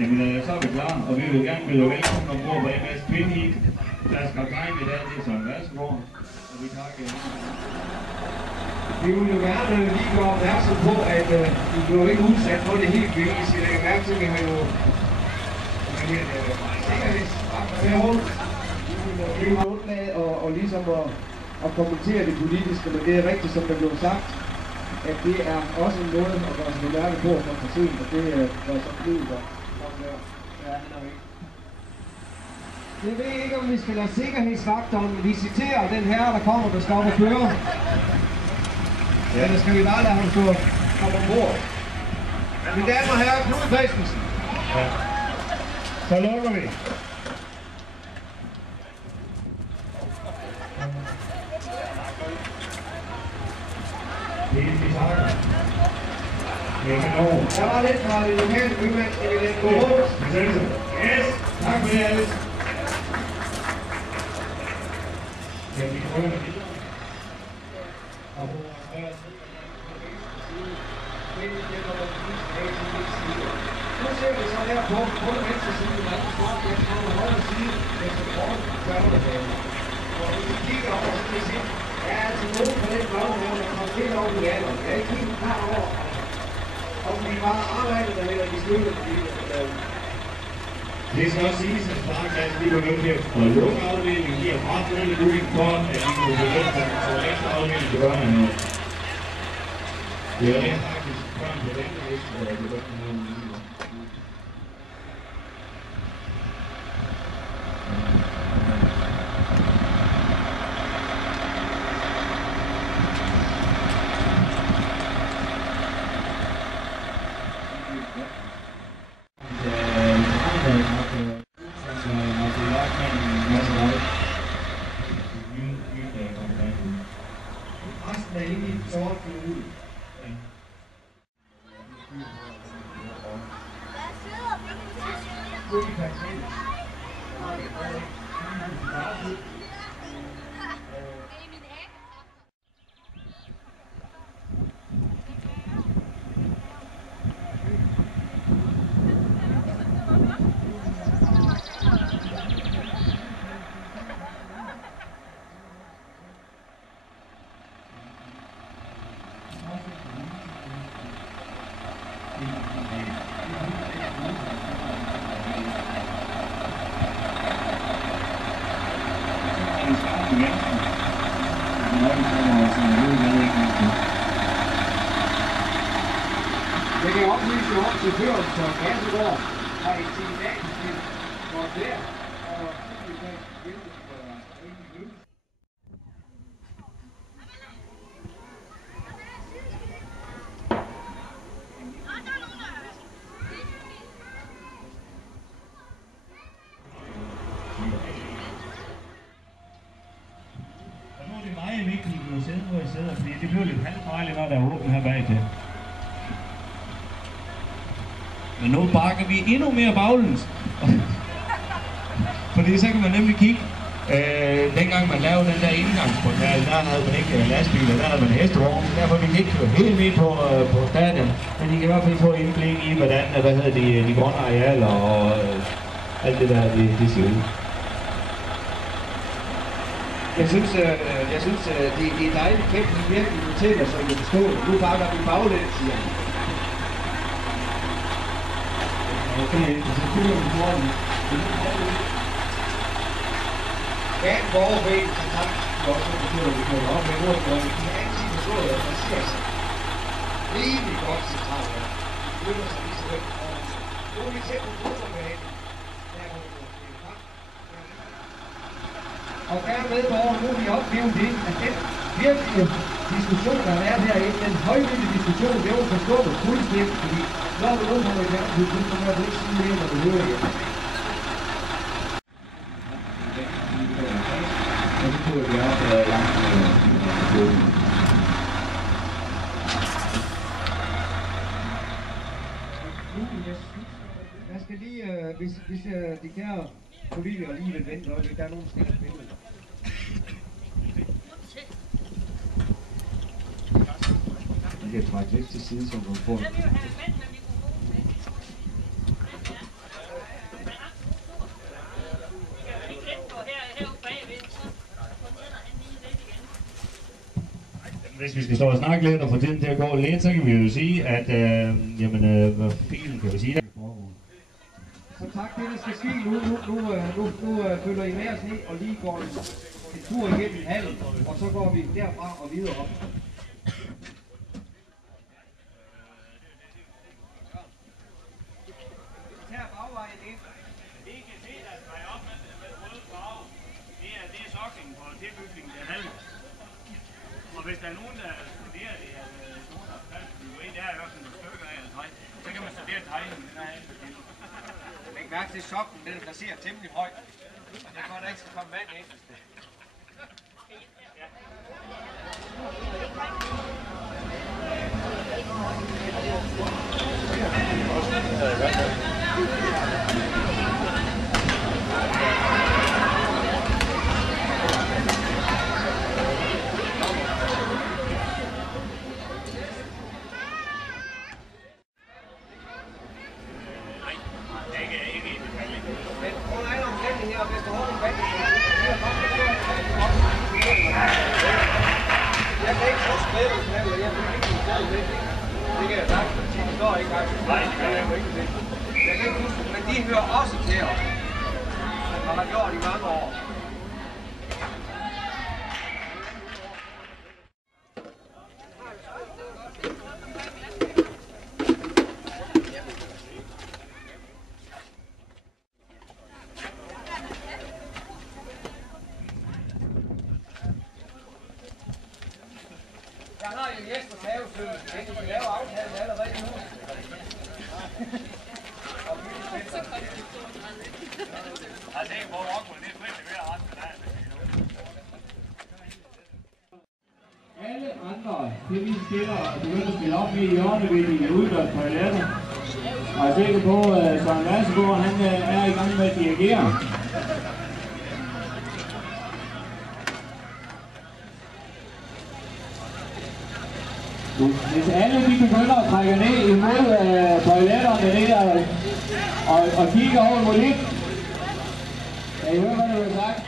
Jamen, så er vi klar, og vi vil gerne byde velkommen ombord på MS Twin Heat. Der skal regne i dag, det er Søren Vasgaard, og vi takker jer. Vi vil jo gerne lige gøre opmærksom på, at vi bliver ikke udsat for det helt vildt. Hvis I lægger mærke til, at vi har jo sikkerhedsvagter herovre. Vi har undladet og ligesom at kommentere det politiske, men det er rigtigt, som der blev sagt, at det er også en måde at gøre sig bemærket på for sent, og det gør så flyet og jeg ved ikke, om vi skal lade sikkerhedsvagteren visitere den her, der kommer, der skal op og køre. Eller skal vi bare lade ham stå op ombord? Mine damer og herrer, Knud Christensen. Ja. Så lukker vi. Der var lidt fra det lokale bymænd, skal vi lidt gå rundt. Yes, tak for det, Alice. Ja, vi kan prøve det. Nu ser vi så her på den venstre side, der er smart, jeg har på højre side, med så kort kværnebanen. Og hvis vi kigger over, så kan vi se, der er altså nogen på den baghave, der kommer helt over i alderen. Jeg er ikke helt klar over, om vi bare arbejder der, eller de støtter på det. Det skal også siges, at Sparekassen lige var nødt til at lukke afdelingen, de har ret muligt mulighed for, at de kunne begynde sig på ekstra afdeling til børnene nu. Det er rent faktisk børn på den liste, der er begyndt med noget. Resten er inde i den sorte ud. Jeg kan oplyse om chaufføren, så Gassegaard har i sin dagstil gått der, og vi kan hjælpe rimelig løs. Og nu er det meget vigtigt, at vi kan sidde, hvor jeg sidder, fordi det bliver lidt halvfarligt, når der er åbent her bag til. Men nu bakker vi endnu mere baglæns. Fordi så kan man nemlig kigge. Dengang man lavede den der indgangsportal, der havde man ikke lastbiler, der havde man hestevogn. Derfor vi ikke køre helt med på stadion. Men I kan i hvert fald få indblik i, hvordan de grønne arealer og alt det der, det ser ud. Jeg synes det er dejligt kæft, at I virkelig fortæller, så I kan forstå det. Nu bakker vi baglæns, siger han. Okay, så kører vi foran. Gaden går over benen, så tak. Det er også betyder, at vi kører op med ordet, hvor vi kan altid forstå, at der ser sig rimelig godt centralt. Vi flytter sig lige så lidt foran. Nu er vi tæt på fodboldbanen. Der hvor vi går til frem. Og dermed borger, nu vil vi opleve det, at den virkelige diskussion, der er herinde, den højvidende diskussion, det er jo forstået fuldstændig, fordi når du nu kommer i gang, så kommer du ikke sige mere, når du hører jer. Og så tog vi op langt med Jeg skal lige, hvis de kære politikere lige vil vente øjeblik, der er nogen, der skal have billeder. Jeg kan trække lidt til side, så du får. Hvis vi skal stå og snakke lidt og få tiden til at gå lidt, så kan vi jo sige, at hvad filen kan vi sige? Som sagt, det der skal ske nu følger I med os ned og lige går en tur igennem hallen, og så går vi derfra og videre op. Vi tager bagvejen ind. Det I kan se, der er op med røde farve, det er sokkingen på tilbygningen af hallen. Og hvis der er nogen, der studerer det, eller nogen, der har faldt, det er jo også nogle stykker af eller træ, så kan man studere tegningen, den er alt for det. Læg mærke til sokken, den er placeret temmelig højt. Og det er godt, at der ikke skal komme vand ind. Men de hører også til os. Man har gjort i mange år. Jeg har jo Jesper Havesø, vi skal lave aftalen allerede nu. Alle andre tennisspillere begynder at spille op i hjørnet ved de udendørs toiletter. Og jeg er sikker på, at Søren Vassegård han er i gang med at dirigere. Hvis alle de begynder at trække ned imod toiletterne der, og kigger over mod lidt, kan I høre, hvad der bliver sagt?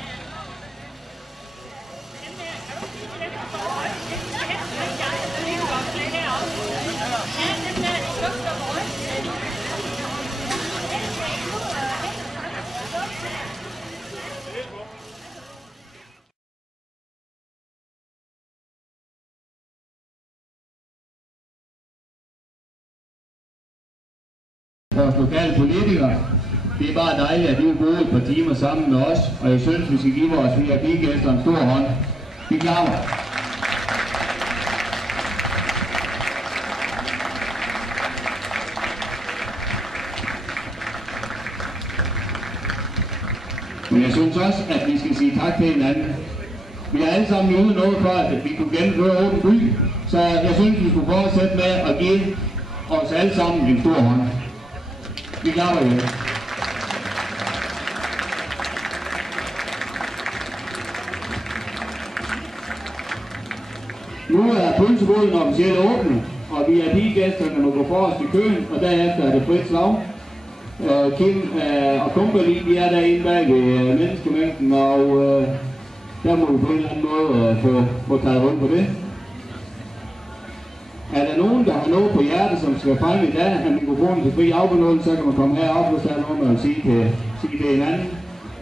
Vores lokale politikere, det er bare dejligt, at de vil bruge et par timer sammen med os, og jeg synes, vi skal give vores VIP-gæster en stor hånd. Vi klapper. Men jeg synes også, at vi skal sige tak til hinanden. Vi har alle sammen ude noget for, at vi kunne gennemføre Åben By, så jeg synes, vi skulle fortsætte med at give os alle sammen en stor hånd. Vi klapper jo. Nu er pølseboden officielt åbnet, og VIP-gæsterne må gå forrest i køen, og derefter er det frit slag. Kim og Kumpeli, de er derinde bag ved menneskemængden, og der må vi på en eller anden måde få taget rundt på det. Er der nogen, der har noget på hjertet, som skal frem i dag, at mikrofonen til fri afbenyttelse, så kan man komme herop, hvis der er noget, man vil sige til hinanden.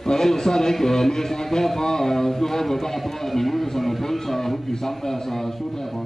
Og ellers så er der ikke mere snak herfra, og nu håber jeg bare på, at man hygger sig med pølser og hyggelige samvær, så slut herfra.